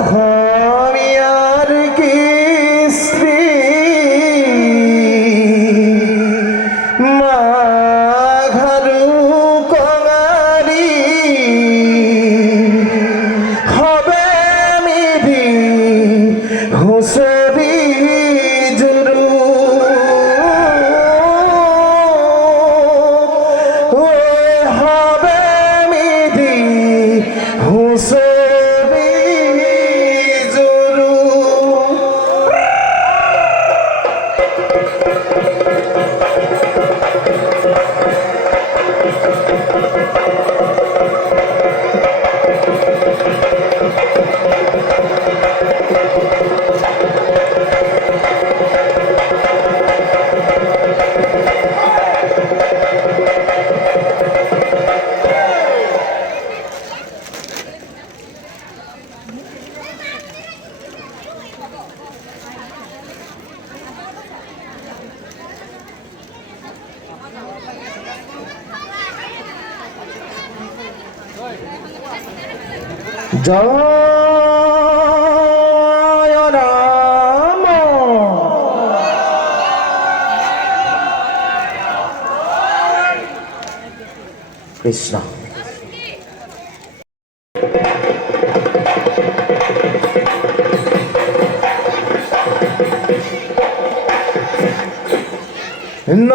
অসমীয়াৰ কৃষ্টি মাঘাৰু কঙাৰী হবে মিধি হুঁচৰি জুৰু হবে মিধি হুঁচৰি জয় রাম কৃষ্ণ ন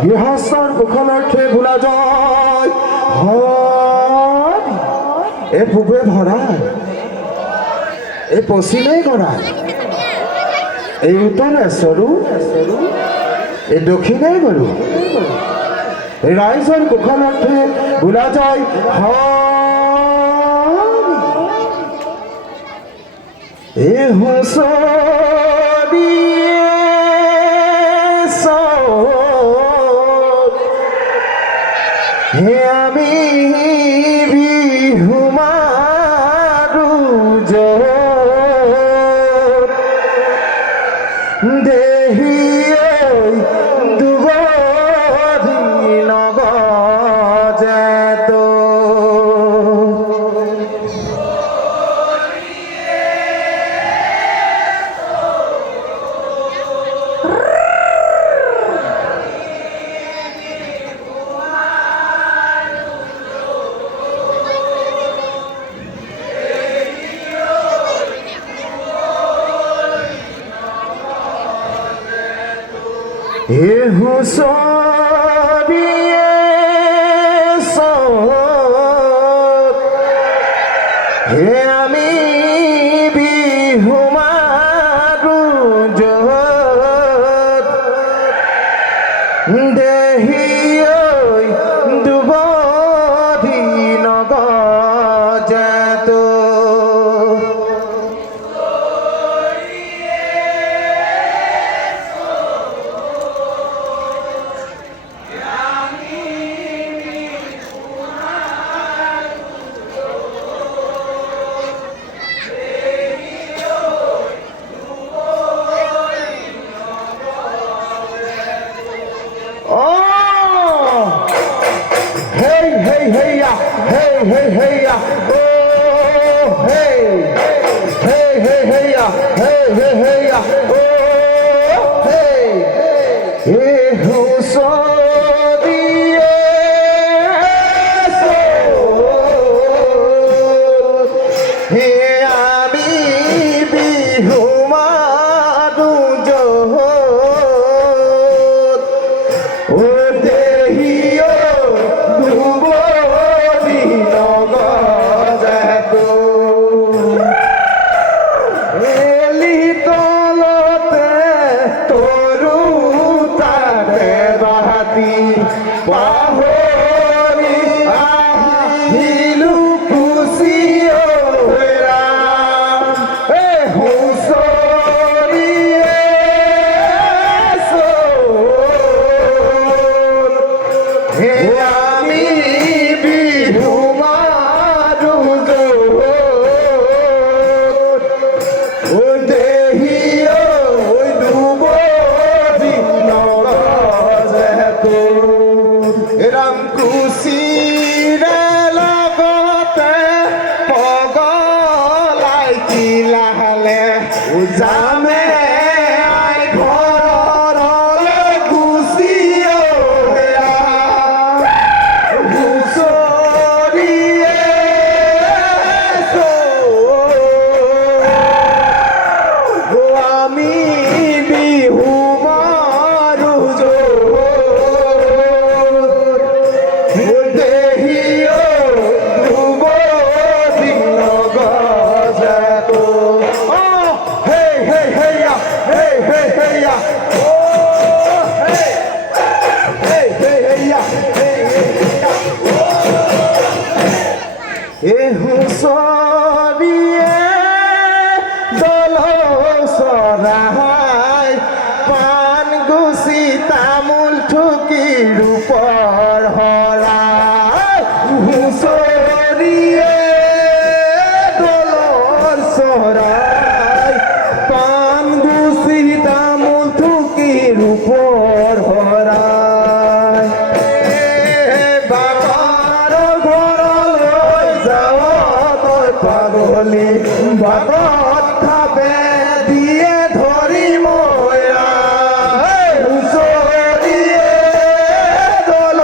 গৃহস্থৰ কুশলাৰ্থে বোলা জয় এ পূবে ভৰা এ পশ্চিমে গৰা এই উত্তৰে চৰু এই দক্ষিণে গৰু ৰাইজৰ কুশলাৰ্থে বোলা জয় এ হুঁচৰি হে আমি বিহু মাৰো জোৰ দেহি ঐ দুবৰি নগজে তো হে হুঁচৰিয়ে চত হে আমি বিহু মাৰো জোৰ দেহি ঐ দুবৰি নগজে তো Hey, hey, hey, ya. Hey, hey, hey, ya. Oh, hey. Hey, hey, hey, ya. Hey, hey, hey, ya. Oh, hey. Hey, who's sorry? Hey, আমি বিহু মাৰো জোৰ ও দেহি দুবৰি নগজে তো এলি তলতে তৰু তাতে বাতি পাহৰি আহিলো খুচিও ৰাম এ হুঁচৰিয়ে হে আমি বিহু মাৰো জোৰ ও দেহি ঐ দুবৰি নগজে তো ৰাম কুচিৰে লগতে পগলাই কিলালে যামে আই ঘৰলে গুচিও হুঁচৰিয়ে আমি বিহু মাৰো জোৰ দেহি দুবৰি নগজে তো hey, hey, hey, ya. Hey, hey, hey, ya. Oh, hey. Hey, hey, hey, ya. Hey, hey, hey, ya. এ হুঁচৰিয়ে দল চৰাই পাণ গুচি তামোল ঠুকি ৰূপৰ শৰাই হুঁচৰিয়ে দলৰ চৰাই পাণ গুচি তামোল ঠুকি ৰূপৰ শৰাই বাবাৰ ঘৰলৈ যাৱ তই পাগলী বাটত খাবে দিয়ে ধৰি মৰা হুঁচৰিয়ে দল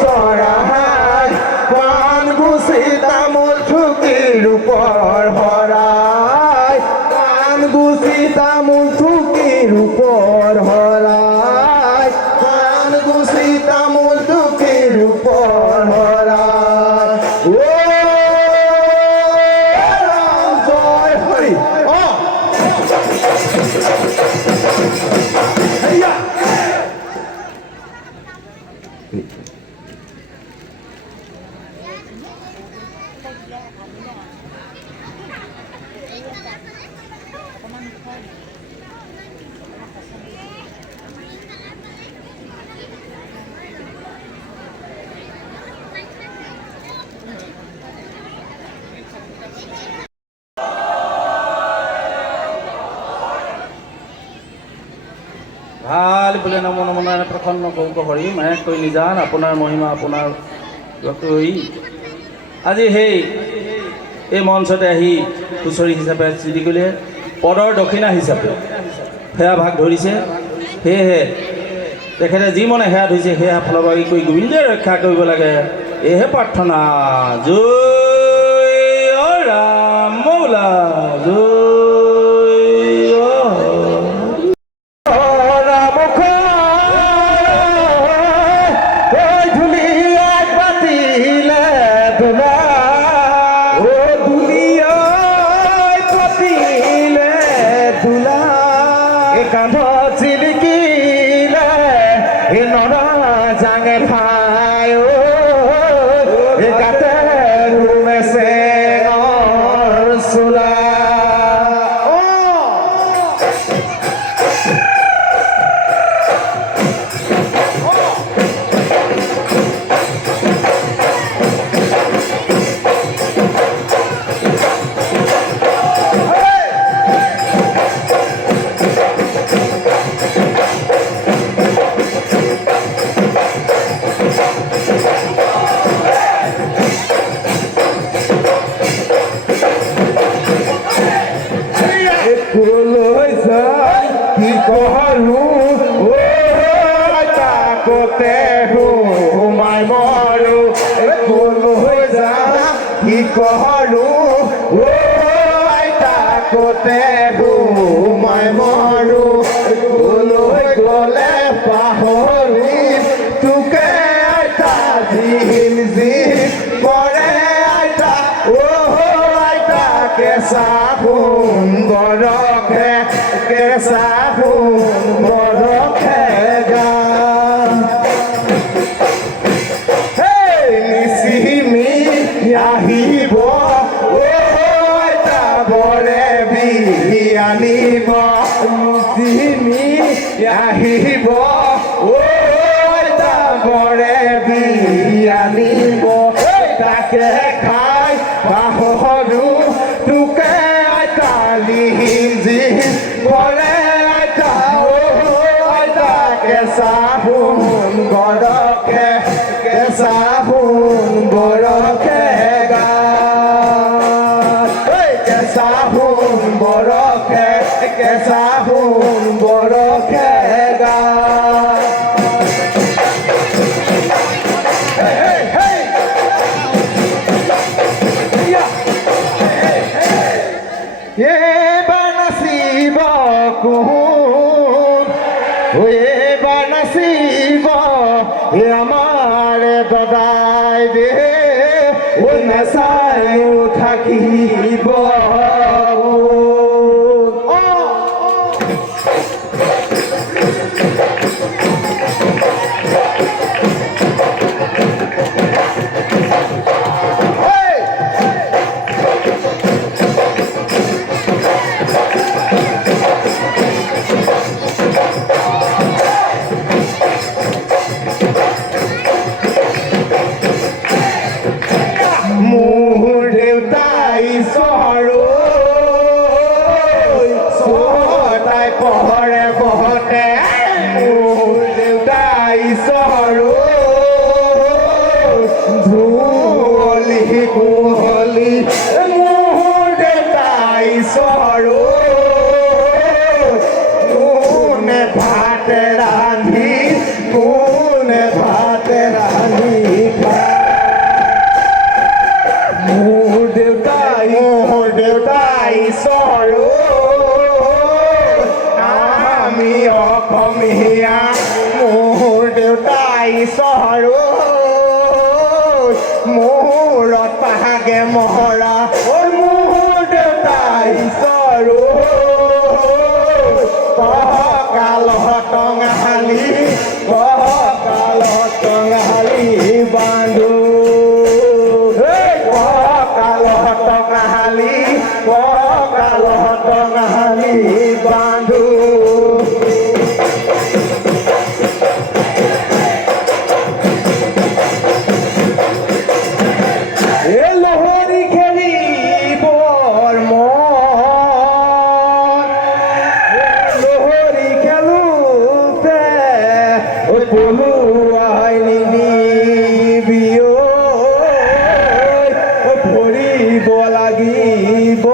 চৰাই পাণ গুচি তামোল ঠুকি ৰূপৰ শৰাই পাণ গুচি তামোল ঠুকি ৰূপৰ শৰাই পাণ গুচি তামোল ঠুকি ৰূপৰ শৰাই ও ৰাম জয় হৰি হেয়া বোলে নম নম নাৰায়ণ প্ৰসন্ন কৌক হৰি মায়াক কৈ নিজান আপোনাৰ মহিমা আপোনাৰ আজি এই মঞ্চতে আহি হুঁচৰি হিচাপে শ্ৰীকলিয়ে পদৰ দক্ষিণা হিচাপে সেয়া ভাগ ধৰিছে। সেয়েহে তেখেতে যি মনে সেয়া ধৰিছে সেয়া ফলবাহী কৰি গোবিন্দে ৰক্ষা কৰিব লাগে, এহে প্ৰাৰ্থনা। জয় ৰাম মৌলা জয়। মই মৰো লৈ গলে পাহৰি তোকে আইতা জিম জিম কৰে আইতা আইতা কেঁচা সোণ বৰখে কেঁচা সোণ বৰখে গান নিচিমি আহিব আনিব চিনি আহিব বৰে বিয়ানিব তাকে খাই পাহৰো তোকে আইতালি যি বৰে আইতা আইতা কেঁচা সোণ বৰখে কেঁচা সোণ বৰখে কেঁচা সোণ বৰখে কেঁচা সোণ বৰখে এইবাৰ নাচিব কোন এইবাৰ নাচিব আমাৰ দদাই দে নাচায়ো থাকিব মূৰত পাহাগে মহৰা মোৰ দেউতাই ঈশ্বৰো কালত টঙালি বান্ধো কালত টঙালি বান্ধো লহৰি খেলি ঐ পলুৱাই নিনিবি ঐ ভৰিব লাগিব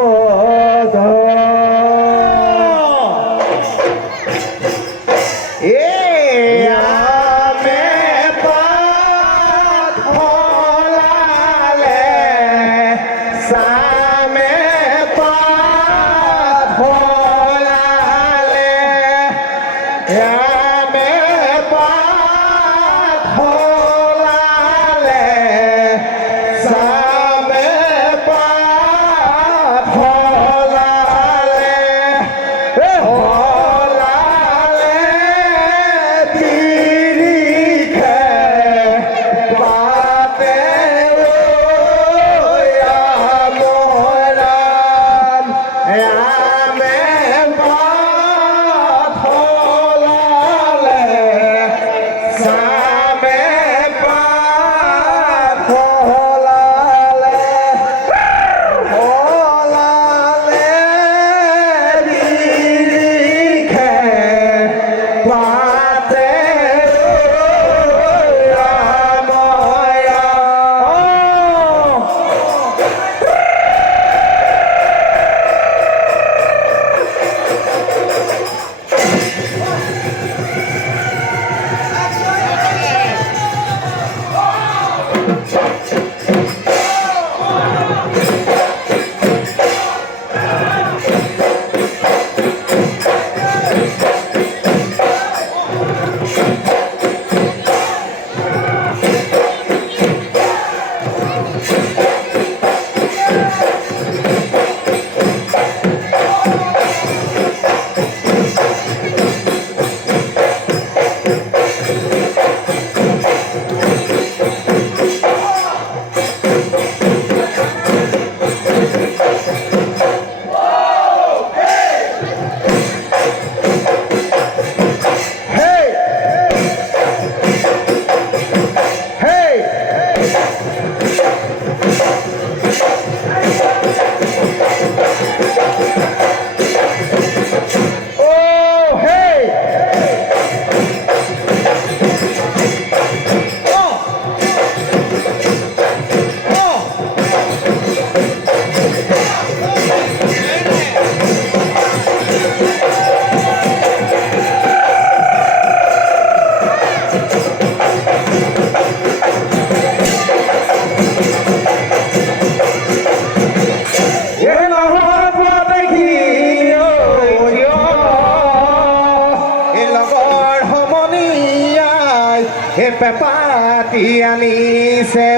পেপাতি আনিছে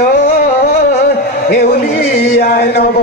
উলিয়াই নব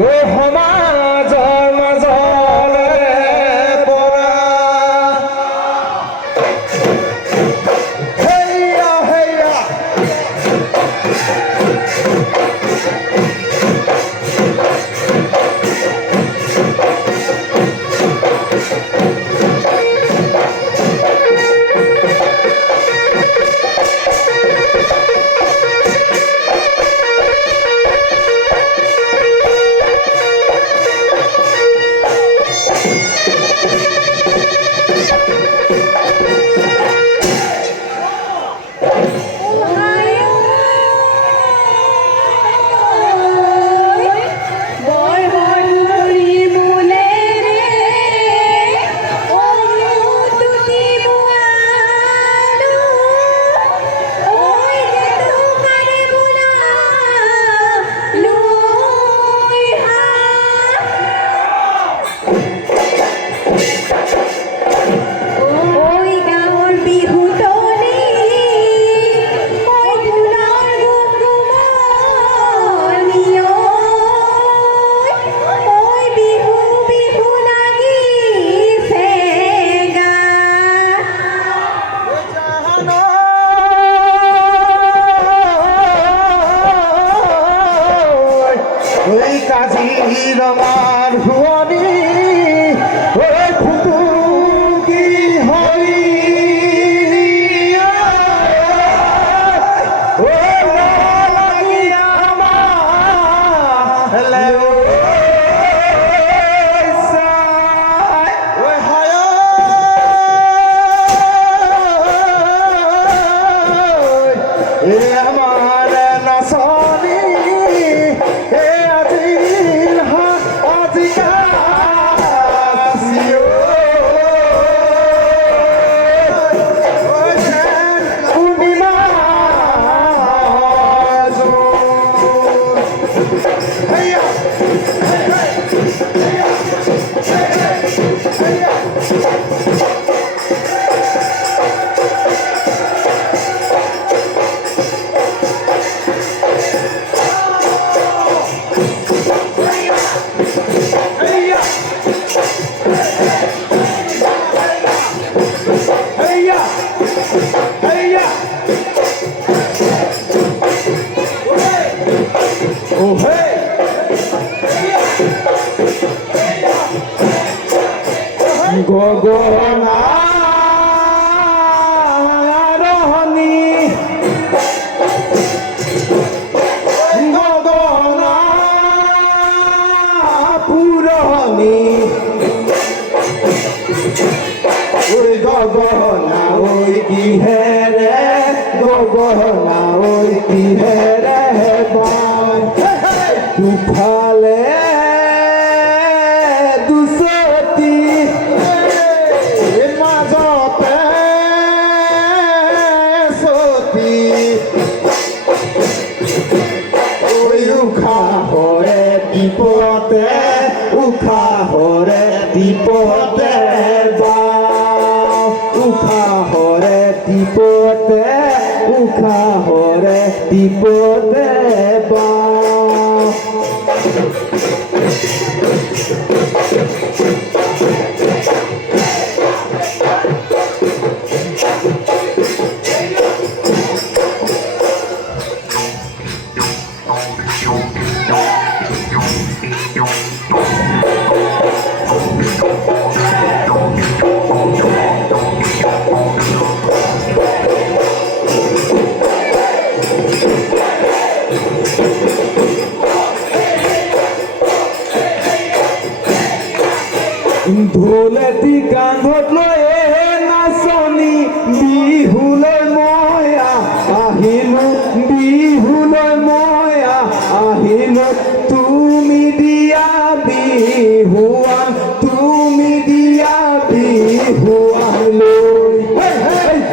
ও সমাজৰ মাজলে পৰা হেইয়া হেইয়া কাজিৰঙাৰ শুৱনি ঐ ফুটুকি হৰি ঐ লাগি আমালে আমার নাচনী গগনা রহনি গগনা পুরনি ওই গগনা ওই কিহেরে গগনা ওই কিহেরে দুফালে দুসতি মাজতে সতি ওই উশাহৰে দীপতে উশাহৰে দীপতে উশাহৰে দীপতে উশাহৰে দীপতে ঢোলেটি কান্ধত লৈ নাচনি বিহুলৈ মই আহিলো বিহুলৈ মই আহিলো তুমি দিয়া বিহুৱান তুমি দিয়া বিহুৱান লৈ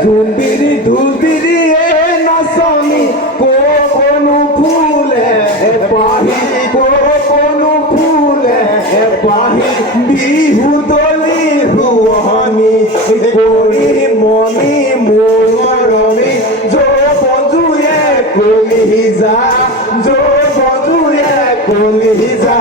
জোনবিৰি ঢোলবিৰি নাচনি কোনো ফুলে পাহি কোনো ফুলে পাহি বিহু দলি হুৱনি কৰি মনি মৰমি বন্ধুয়ে কলি যা কলি যা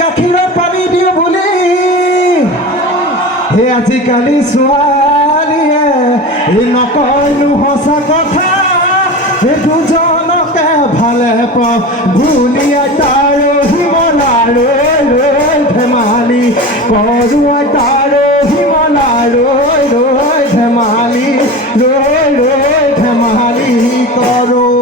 গাখীৰত পানী দিয়ে বুলি হে আজিকালি ছোৱালীয়ে নকয়নো সঁচা কথা এই দুজনকে ভালে পাওঁ ভুলিয়াই তাৰ হিমলা ৰৈ ৰৈ ধেমালি কৰোৱাই তাৰ হিমলা ৰৈ ৰৈ ধেমালি ৰৈ ৰৈ ধেমালি কৰোঁ